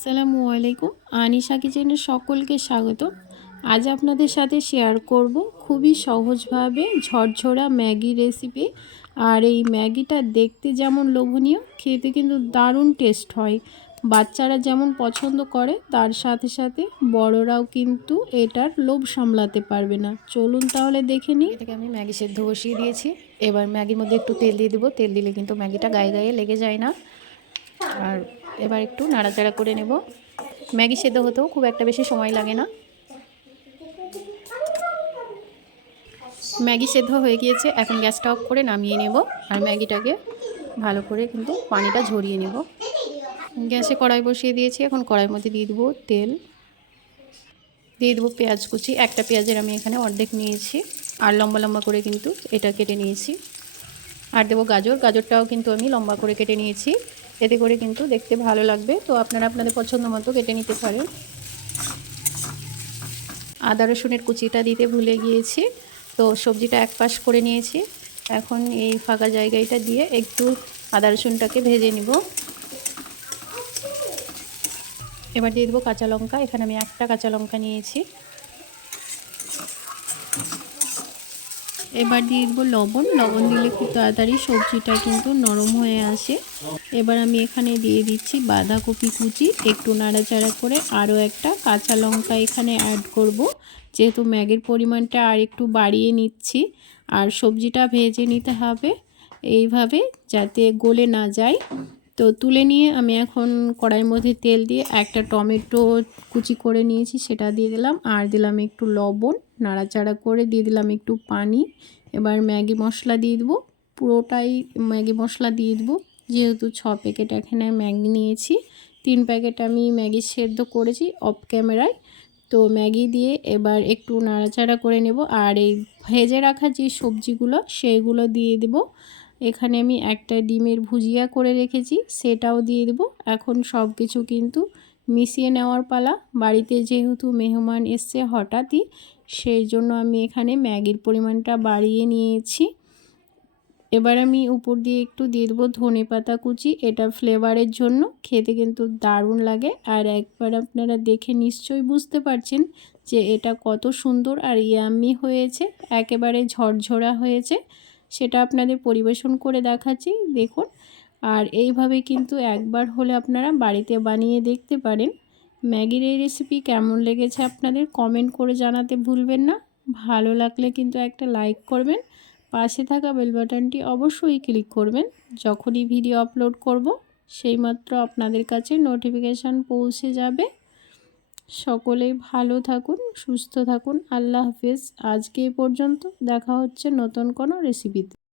আসসালামু আলাইকুম। আনিশা কিচেনের সকলকে স্বাগত। আজ আপনাদের সাথে শেয়ার করব খুবই সহজভাবে ঝরঝরা ম্যাগি রেসিপি আর এই ম্যাগিটা দেখতে যেমন লোভনীয়, খেতে কিন্তু দারুণ টেস্ট হয়। বাচ্চারা যেমন পছন্দ করে, তার সাথে সাথে বড়রাও কিন্তু এটার লোভ সামলাতে পারবে না। চলুন তাহলে দেখে নিই। এটাকে আমি ম্যাগি সেদ্ধ বসিয়ে দিয়েছি। এবার ম্যাগির মধ্যে একটু তেল দিয়ে দেবো। তেল দিলে কিন্তু ম্যাগিটা গায়ে গায়ে লেগে যায় না। আর এবার একটু নাড়াচাড়া করে নেব। ম্যাগি সেদ্ধ হতেও খুব একটা বেশি সময় লাগে না। ম্যাগি সেদ্ধ হয়ে গিয়েছে, এখন গ্যাসটা অফ করে নামিয়ে নেব আর ম্যাগিটাকে ভালো করে কিন্তু পানিটা ঝরিয়ে নেব। গ্যাসে কড়াই বসিয়ে দিয়েছি, এখন কড়াইয়ের মধ্যে দিয়ে দেবো তেল। দিয়ে দেবো পেঁয়াজ কুচি, একটা পেঁয়াজের আমি এখানে অর্ধেক নিয়েছি আর লম্বা লম্বা করে কিন্তু এটা কেটে নিয়েছি। আর দেবো গাজর, গাজরটাও কিন্তু আমি লম্বা করে কেটে নিয়েছি। এতে করে কিন্তু দেখতে ভালো লাগবে। তো আপনারা আপনাদের পছন্দ মতো কেটে নিতে পারেন। আদা, রসুনের কুচিটা দিতে ভুলে গিয়েছি। তো সবজিটা এক পাশ করে নিয়েছি। এখন এই ফাঁকা জায়গাটা দিয়ে একটু আদা, রসুনটাকে ভেজে নিব। এবার দিয়ে দেবো কাঁচা লঙ্কা। এখানে আমি একটা কাঁচা লঙ্কা নিয়েছি। এবার দিয়ে দেবো লবণ। লবণ দিলে খুব তাড়াতাড়ি সবজিটা কিন্তু নরম হয়ে আসে। এবার আমি এখানে দিয়ে দিচ্ছি বাঁধাকপি কুচি। একটু নাড়াচাড়া করে আরও একটা কাঁচা লঙ্কা এখানে অ্যাড করব। যেহেতু ম্যাগের পরিমাণটা আর একটু বাড়িয়ে নিচ্ছি, আর সবজিটা ভেজে নিতে হবে। এইভাবে যাতে গলে না যায়। তো তুলে নিয়ে আমি এখন কড়াইয়ের মধ্যে তেল দিয়ে একটা টমেটো কুচি করে নিয়েছি, সেটা দিয়ে দিলাম। আর দিলাম একটু লবণ, নাড়াচাড়া করে দিয়ে দিলাম একটু পানি। এবার ম্যাগি মশলা দিয়ে দেবো, পুরোটাই ম্যাগি মশলা দিয়ে দেবো। যেহেতু ছ প্যাকেট এখানে ম্যাগি নিয়েছি, তিন প্যাকেট আমি ম্যাগি সেদ্ধ করেছি অফ ক্যামেরায়। তো ম্যাগি দিয়ে এবার একটু নাড়াচাড়া করে নেব। আর এই ভেজে রাখা যে সবজিগুলো সেইগুলো দিয়ে দেবো। এখানে আমি একটা ডিমের ভুজিয়া করে রেখেছি, সেটাও দিয়ে দেবো। এখন সব কিছু কিন্তু মিশিয়ে নেওয়ার পালা। বাড়িতে যেহেতু মেহমান এসছে হঠাৎই, সেই জন্য আমি এখানে ম্যাগির পরিমাণটা বাড়িয়ে নিয়েছি। এবার আমি উপর দিয়ে একটু দিয়ে দেবো ধনে পাতা কুচি, এটা ফ্লেভারের জন্য। খেতে কিন্তু দারুণ লাগে। আর একবার আপনারা দেখে নিশ্চয়ই বুঝতে পারছেন যে এটা কত সুন্দর আর ইয়াম্মি হয়েছে, একেবারে ঝরঝরা হয়েছে। সেটা আপনাদের পরিবেশন করে দেখাচ্ছি, দেখুন। আর এইভাবে কিন্তু একবার হলে আপনারা বাড়িতে বানিয়ে দেখতে পারেন। ম্যাগির এই রেসিপি কেমন লেগেছে আপনাদের কমেন্ট করে জানাতে ভুলবেন না। ভালো লাগলে কিন্তু একটা লাইক করবেন। পাশে থাকা বেল বাটনটি অবশ্যই ক্লিক করবেন। যখনই ভিডিও আপলোড করব, সেইমাত্র আপনাদের কাছে নোটিফিকেশান পৌঁছে যাবে। সকলেই ভালো থাকুন, সুস্থ থাকুন। আল্লাহ হাফেজ। আজকে এ পর্যন্ত দেখা হচ্ছে নতুন কোনো রেসিপিতে